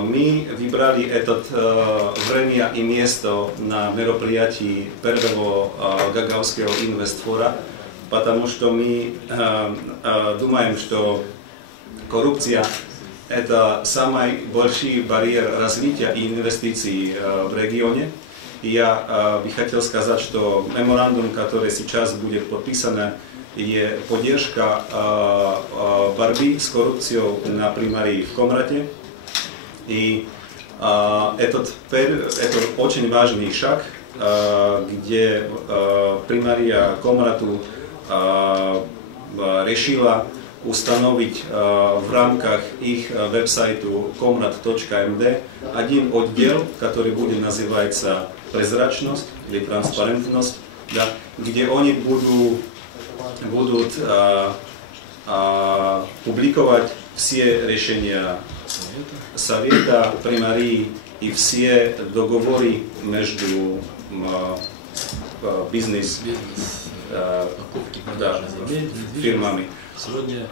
Мы выбрали это время и место на мероприятии первого Гагаузского инвестфора, потому что мы думаем, что коррупция – это самый большой барьер развития и инвестиций в регионе. И я бы хотел сказать, что меморандум, который сейчас будет подписан, и поддержка борьбы с коррупцией на примарии в Комрате. И это очень важный шаг, где примария Комрату решила установить в рамках их веб-сайту komrat.md один отдел, который будет называться «Прозрачность» или «Транспарентность», да, где они будут публиковать все решения совета, примарии и все договоры между фирмами. Сегодня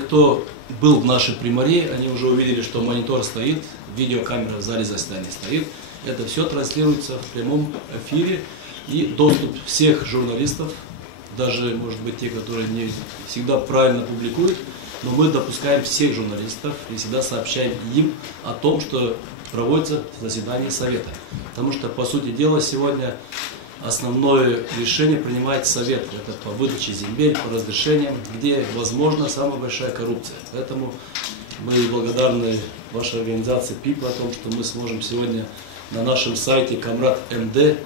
кто был в нашей примарии, они уже увидели, что монитор стоит, видеокамера в зале заседания стоит. Это все транслируется в прямом эфире, и доступ всех журналистов, даже, может быть, те, которые не всегда правильно публикуют, но мы допускаем всех журналистов и всегда сообщаем им о том, что проводится заседание совета. Потому что, по сути дела, сегодня основное решение принимает совет. Это по выдаче земель, по разрешениям, где возможна самая большая коррупция. Поэтому мы благодарны вашей организации ПИП о том, что мы сможем сегодня на нашем сайте Komrat.md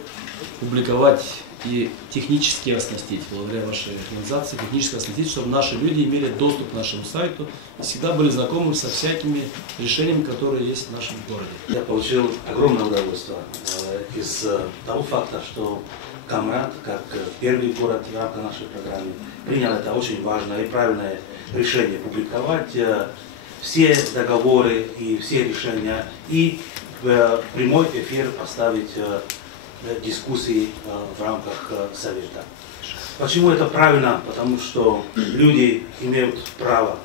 публиковать и технически оснастить, благодаря вашей организации, технически оснастить, чтобы наши люди имели доступ к нашему сайту и всегда были знакомы со всякими решениями, которые есть в нашем городе. Я получил огромное удовольствие из того факта, что Комрат, как первый город в рамках нашей программы, принял это очень важное и правильное решение публиковать все договоры и все решения и в прямой эфир поставить дискуссии в рамках совета. Почему это правильно? Потому что люди имеют право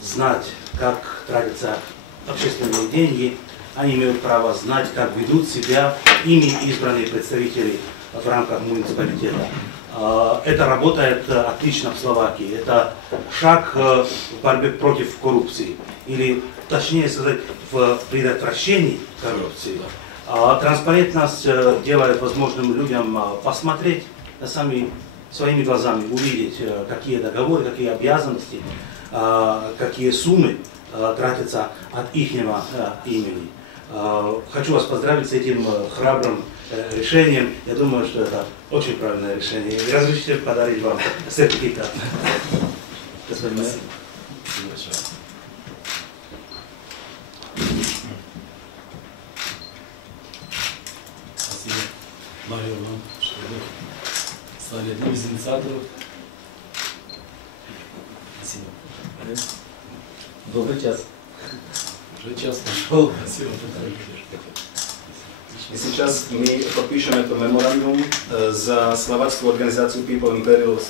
знать, как тратятся общественные деньги, они имеют право знать, как ведут себя ими избранные представители в рамках муниципалитета. Это работает отлично в Словакии. Это шаг в борьбе против коррупции, или точнее сказать, в предотвращении коррупции. Транспарентность делает возможным людям посмотреть своими глазами, увидеть, какие договоры, какие обязанности, какие суммы тратятся от ихнего имени. Хочу вас поздравить с этим храбрым решением. Я думаю, что это очень правильное решение. И разрешите подарить вам сертификат. Спасибо. Спасибо, Марию, вам, что вы стали одним из инициаторов. Спасибо. Добрый час. Уже час пошел. Спасибо. И сейчас мы подпишем этот меморандум за словацкую организацию People Imperials.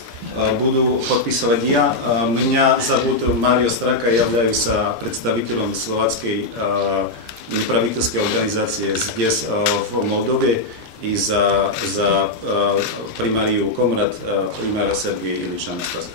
Буду подписывать я. Меня зовут Марио Страка, я являюсь представителем словацкой неправительской организации здесь, в Молдове, и за примарию Комрат, примара Сергея Ильича Анастасова.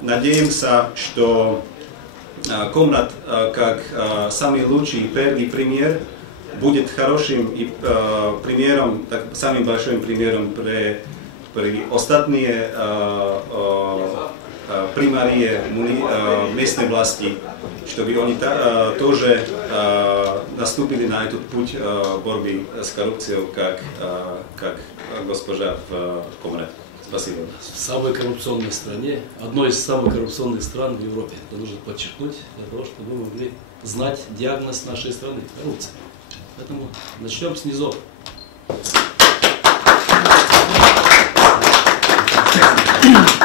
Надеемся, что Комрат, как самый лучший первый пример, будет хорошим примером, самым большим примером при остальные примарии местной власти, чтобы они тоже наступили на этот путь борьбы с коррупцией, как госпожа в Комрате. Спасибо. В самой коррупционной стране, одной из самых коррупционных стран в Европе. Это нужно подчеркнуть, для того, чтобы мы могли знать диагноз нашей страны – коррупция. Поэтому начнем снизу. Спасибо.